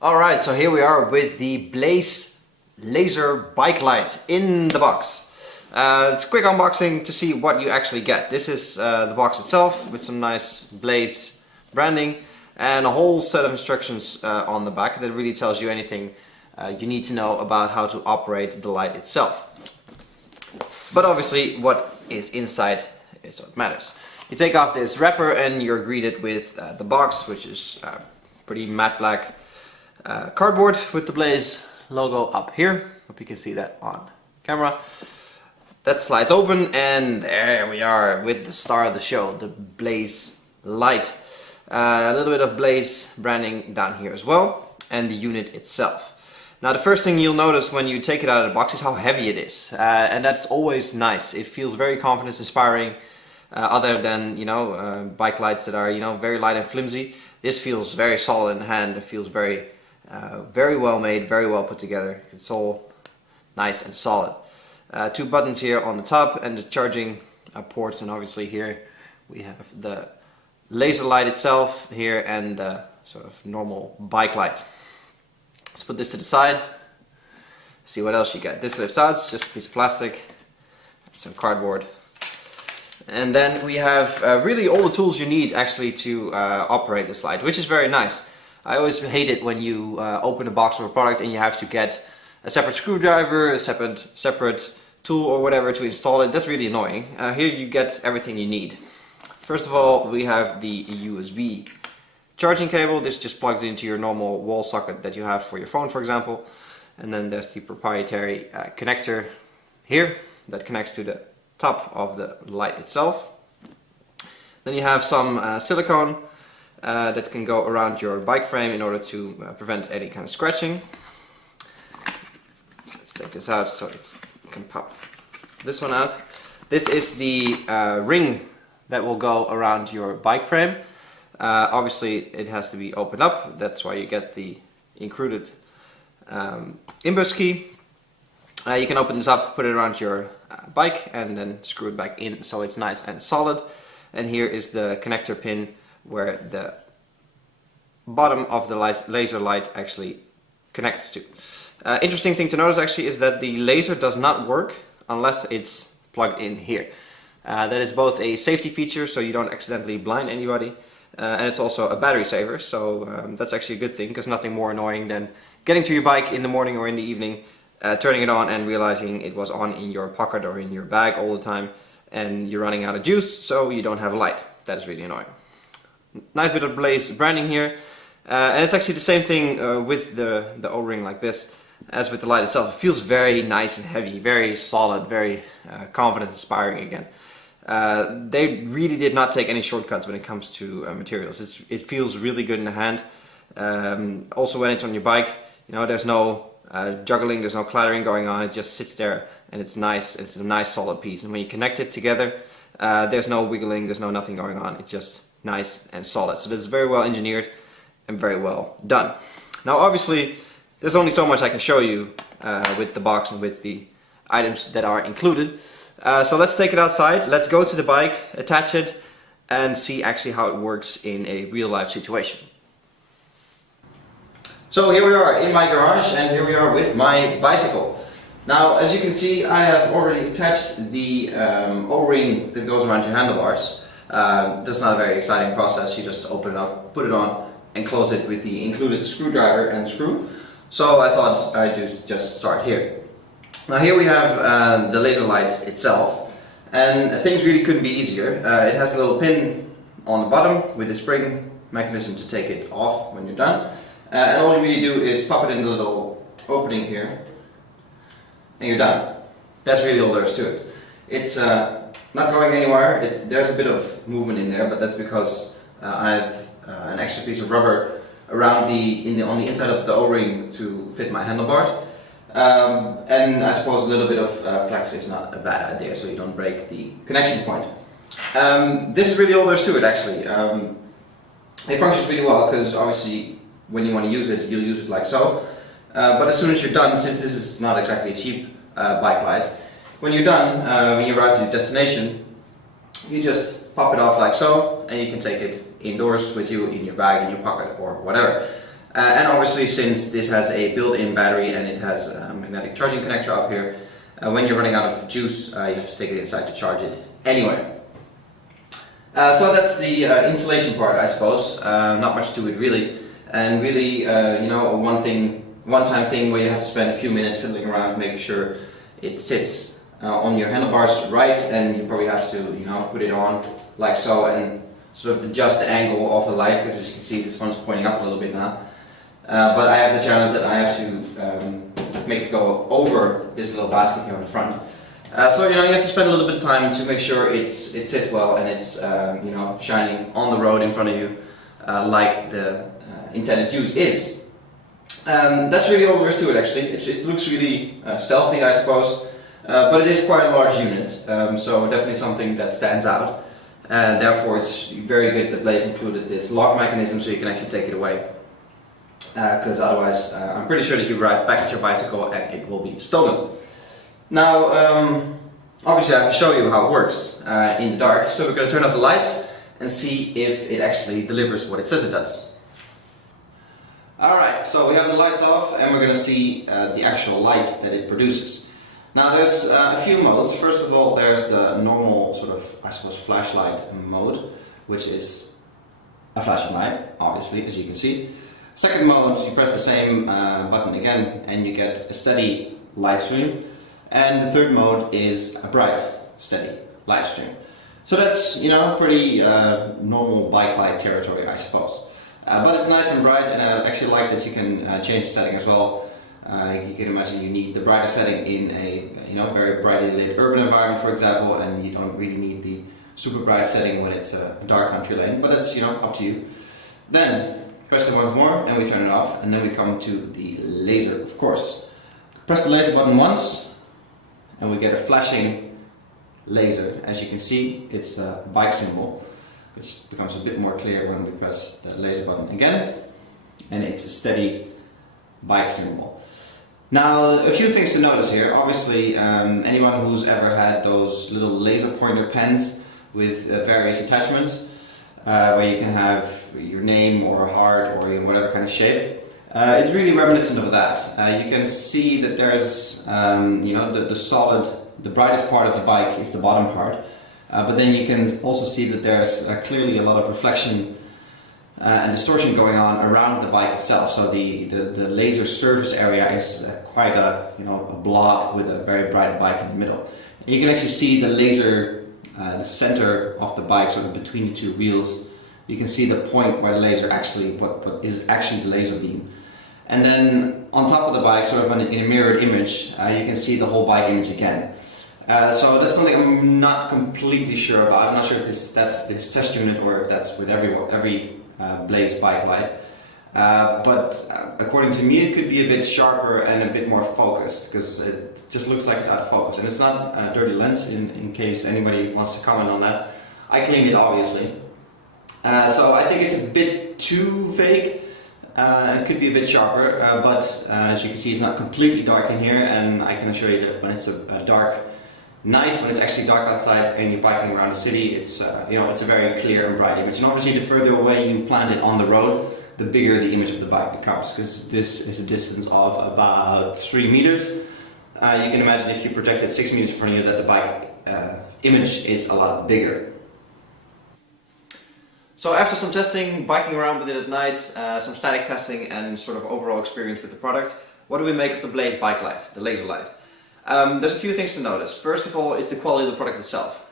Alright, so here we are with the Blaze laser bike light in the box. It's a quick unboxing to see what you actually get. This is the box itself with some nice Blaze branding and a whole set of instructions on the back that really tells you anything you need to know about how to operate the light itself. But obviously what is inside is what matters. You take off this wrapper and you're greeted with the box, which is pretty matte black cardboard with the Blaze logo up here. Hope you can see that on camera. That slides open and there we are with the star of the show, the Blaze light. A little bit of Blaze branding down here as well, and the unit itself. Now the first thing you'll notice when you take it out of the box is how heavy it is, and that's always nice. It feels very confidence inspiring, other than bike lights that are very light and flimsy. This feels very solid in the hand. It feels very well made, very well put together. It's all nice and solid. Two buttons here on the top and the charging ports, and obviously here we have the laser light itself here and the sort of normal bike light. Let's put this to the side, see what else you got. This lifts out, it's just a piece of plastic, some cardboard. And then we have really all the tools you need actually to operate this light, which is very nice. I always hate it when you open a box of a product and you have to get a separate screwdriver, a separate tool or whatever to install it. That's really annoying. Here you get everything you need. First of all, we have the USB charging cable. This just plugs into your normal wall socket that you have for your phone, for example. And then there's the proprietary connector here that connects to the top of the light itself. Then you have some silicone that can go around your bike frame in order to prevent any kind of scratching. Let's take this out so you can pop this one out. This is the ring that will go around your bike frame. Obviously it has to be opened up, that's why you get the included inbus key. You can open this up, put it around your bike and then screw it back in so it's nice and solid. And here is the connector pin where the bottom of the laser light actually connects to. Interesting thing to notice actually is that the laser does not work unless it's plugged in here. That is both a safety feature so you don't accidentally blind anybody, and it's also a battery saver, so that's actually a good thing, because nothing more annoying than getting to your bike in the morning or in the evening, turning it on and realizing it was on in your pocket or in your bag all the time and you're running out of juice, so you don't have a light. That is really annoying. Nice bit of Blaze branding here, and it's actually the same thing with the O-ring like this as with the light itself. It feels very nice and heavy, very solid, very confidence inspiring again. They really did not take any shortcuts when it comes to materials. It feels really good in the hand. Also when it's on your bike, there's no juggling, there's no clattering going on. It just sits there and it's nice. It's a nice solid piece. And when you connect it together, there's no wiggling, there's no nothing going on. It's just nice and solid. So this is very well engineered and very well done. Now obviously there's only so much I can show you with the box and with the items that are included. So let's take it outside, let's go to the bike, attach it, and see actually how it works in a real life situation. So here we are in my garage, and here we are with my bicycle. Now as you can see, I have already attached the O-ring that goes around your handlebars. That's not a very exciting process. You just open it up, put it on, and close it with the included screwdriver and screw. So I thought I'd just start here. Now here we have the laser light itself, and things really couldn't be easier. It has a little pin on the bottom with a spring mechanism to take it off when you're done. And all you really do is pop it in the little opening here, and you're done. That's really all there is to it. It's not going anywhere. There's a bit of movement in there, but that's because I have an extra piece of rubber around on the inside of the O-ring to fit my handlebars. And I suppose a little bit of flex is not a bad idea, so you don't break the connection point. This is really all there is to it actually. It functions really well because obviously when you want to use it, you'll use it like so. But as soon as you're done, since this is not exactly a cheap bike light, when you're done, when you arrive at your destination, you just pop it off like so, and you can take it indoors with you in your bag, in your pocket, or whatever. And obviously, since this has a built-in battery and it has a magnetic charging connector up here, when you're running out of juice, you have to take it inside to charge it anyway. So that's the installation part, I suppose. Not much to it really, and really, you know, a one-time thing where you have to spend a few minutes fiddling around, making sure it sits on your handlebars right, and you probably have to, you know, put it on like so and sort of adjust the angle of the light, because as you can see, this one's pointing up a little bit now. But I have the challenge that I have to make it go over this little basket here on the front. So you know, you have to spend a little bit of time to make sure it sits well and it's you know, shining on the road in front of you, like the intended use is. That's really all there is to it actually. It looks really stealthy, I suppose, but it is quite a large unit, so definitely something that stands out. And therefore it's very good that Blaze included this lock mechanism so you can actually take it away. Because otherwise I'm pretty sure that you arrive back at your bicycle and it will be stolen. Now obviously I have to show you how it works in the dark, so we're going to turn off the lights and see if it actually delivers what it says it does. Alright, so we have the lights off and we're going to see the actual light that it produces. Now there's a few modes. First of all, there's the normal sort of, I suppose, flashlight mode, which is a flashing light, obviously, as you can see. Second mode, you press the same button again and you get a steady light stream. And the third mode is a bright, steady light stream. So that's, you know, pretty normal bike light territory, I suppose. But it's nice and bright, and I actually like that you can change the setting as well. You can imagine you need the brighter setting in a, you know, very brightly lit urban environment, for example, and you don't really need the super bright setting when it's a dark country lane. But that's, you know, up to you. Then press it once more and we turn it off, and then we come to the laser, of course. Press the laser button once and we get a flashing laser. As you can see, it's the bike symbol, which becomes a bit more clear when we press the laser button again, and it's a steady bike symbol. Now, a few things to notice here. Obviously, anyone who's ever had those little laser pointer pens with various attachments, where you can have your name or a heart or in whatever kind of shape. It's really reminiscent of that. You can see that there's, you know, the brightest part of the bike is the bottom part, but then you can also see that there's clearly a lot of reflection and distortion going on around the bike itself. So the laser surface area is quite a, you know, a blob with a very bright bike in the middle. And you can actually see the laser, the center of the bike, sort of between the two wheels. You can see the point where the laser actually, what is actually the laser beam. And then on top of the bike, sort of in a mirrored image, you can see the whole bike image again. So that's something I'm not completely sure about. I'm not sure if that's this test unit or if that's with every Blaze bike light. But according to me, it could be a bit sharper and a bit more focused, because it just looks like it's out of focus. And it's not a dirty lens, in case anybody wants to comment on that. I cleaned it, obviously. So I think it's a bit too vague. It could be a bit sharper, but as you can see, it's not completely dark in here, and I can assure you that when it's a dark night, when it's actually dark outside and you're biking around the city, it's you know, it's a very clear and bright image. And obviously, the further away you plant it on the road, the bigger the image of the bike becomes, because this is a distance of about 3 meters. You can imagine if you projected 6 meters in front of you that the bike image is a lot bigger. So after some testing, biking around with it at night, some static testing and sort of overall experience with the product, what do we make of the Blaze Bikelight, the laser light? There's a few things to notice. First of all, it's the quality of the product itself.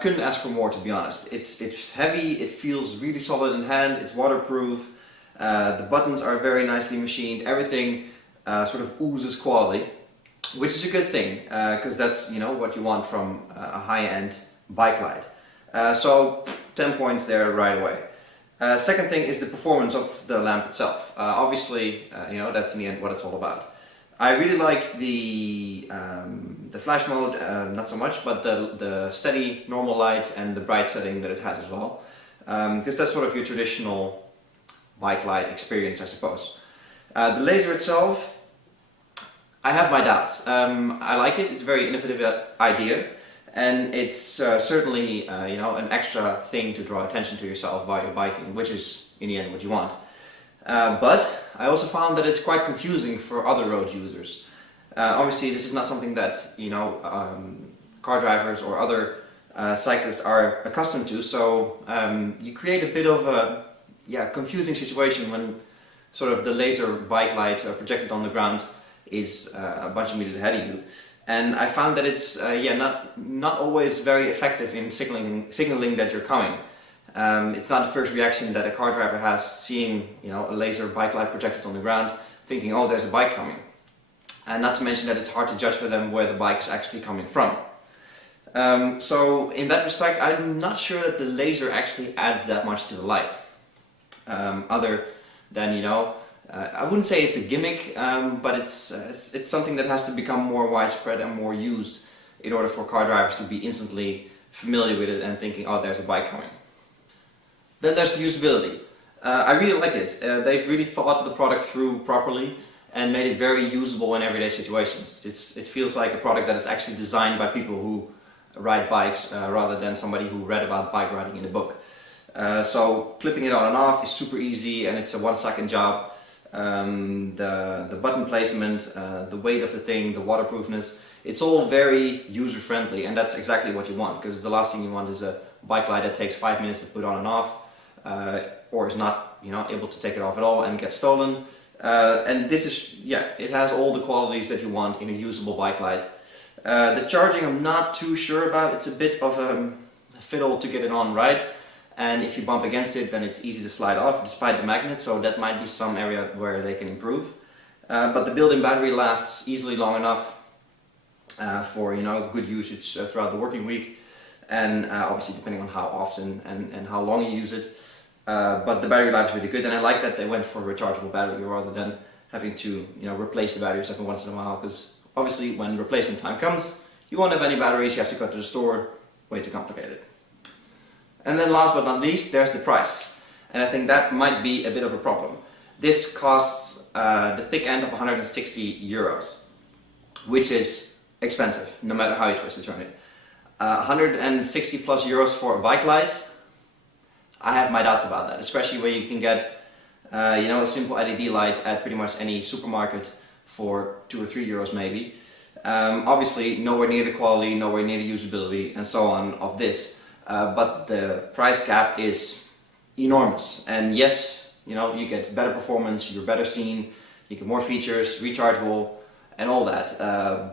Couldn't ask for more, to be honest. It's heavy, it feels really solid in hand, it's waterproof, the buttons are very nicely machined, everything sort of oozes quality, which is a good thing, because that's, you know, what you want from a high-end bike light. So 10 points there right away. Second thing is the performance of the lamp itself. Obviously, you know, that's in the end what it's all about. I really like the flash mode, not so much, but the steady normal light and the bright setting that it has as well, because that's sort of your traditional bike light experience, I suppose. The laser itself, I have my doubts. I like it. It's a very innovative idea. And it's certainly, you know, an extra thing to draw attention to yourself while you're biking, which is in the end what you want. But I also found that it's quite confusing for other road users. Obviously this is not something that, you know, car drivers or other cyclists are accustomed to, so you create a bit of a confusing situation when sort of the laser bike light projected on the ground is a bunch of meters ahead of you. And I found that it's not always very effective in signaling that you're coming. It's not the first reaction that a car driver has seeing, you know, a laser bike light projected on the ground, thinking, oh, there's a bike coming. And not to mention that it's hard to judge for them where the bike is actually coming from. So in that respect, I'm not sure that the laser actually adds that much to the light. Other than, you know, I wouldn't say it's a gimmick, but it's something that has to become more widespread and more used in order for car drivers to be instantly familiar with it and thinking, oh, there's a bike coming. Then there's the usability. I really like it. They've really thought the product through properly and made it very usable in everyday situations. It feels like a product that is actually designed by people who ride bikes rather than somebody who read about bike riding in a book. So clipping it on and off is super easy, and it's a 1-second job. The button placement, the weight of the thing, the waterproofness, it's all very user friendly, and that's exactly what you want, because the last thing you want is a bike light that takes 5 minutes to put on and off, or is not, you know, able to take it off at all and get stolen. And this is, it has all the qualities that you want in a usable bike light. The charging I'm not too sure about. It's a bit of a fiddle to get it on right, and if you bump against it then it's easy to slide off despite the magnet, so that might be some area where they can improve. But the built-in battery lasts easily long enough for, you know, good usage throughout the working week, and obviously depending on how often and how long you use it. But the battery life is really good, and I like that they went for a rechargeable battery rather than having to, you know, replace the batteries every once in a while, because obviously when replacement time comes, you won't have any batteries, you have to go to the store, way too complicated. And then last but not least, there's the price. And I think that might be a bit of a problem. This costs the thick end of 160 euros, which is expensive, no matter how you twist or turn it. 160 plus euros for a bike light, I have my doubts about that, especially where you can get you know, a simple LED light at pretty much any supermarket for 2 or 3 euros maybe. Obviously nowhere near the quality, nowhere near the usability and so on of this, but the price gap is enormous. And yes, you know, you get better performance, you're better seen, you get more features, rechargeable and all that,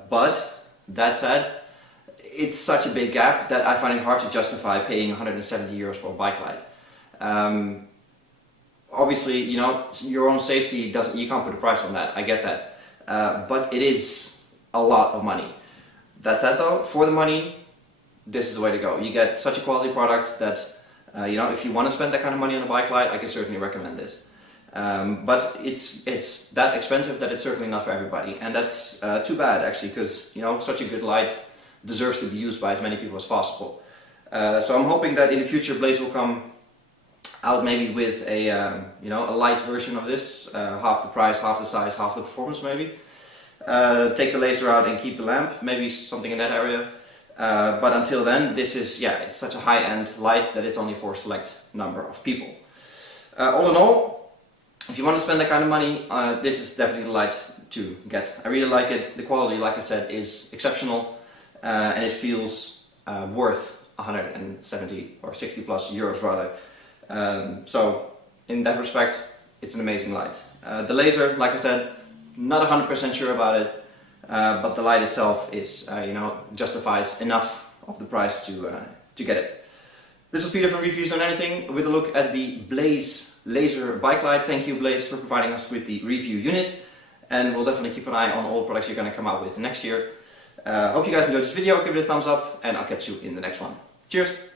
but that said, it's such a big gap that I find it hard to justify paying 170 euros for a bike light. Obviously, you know, your own safety doesn't, you can't put a price on that, I get that. But it is a lot of money. That said though, for the money, this is the way to go. You get such a quality product that, you know, if you want to spend that kind of money on a bike light, I can certainly recommend this. But it's that expensive that it's certainly not for everybody. And that's too bad actually, because, you know, such a good light deserves to be used by as many people as possible. So I'm hoping that in the future Blaze will come out maybe with a you know, a light version of this, half the price, half the size, half the performance maybe. Take the laser out and keep the lamp, maybe something in that area. But until then, this is, it's such a high-end light that it's only for a select number of people. All in all, if you want to spend that kind of money, this is definitely the light to get. I really like it. The quality, like I said, is exceptional, and it feels worth 170 or 60 plus euros rather. So in that respect, it's an amazing light. The laser, like I said, not 100% sure about it, but the light itself is, you know, justifies enough of the price to get it. This was Peter from Reviews on Anything with a look at the Blaze laser bike light. Thank you, Blaze, for providing us with the review unit, and we'll definitely keep an eye on all the products you're going to come out with next year. Hope you guys enjoyed this video. Give it a thumbs up, and I'll catch you in the next one. Cheers!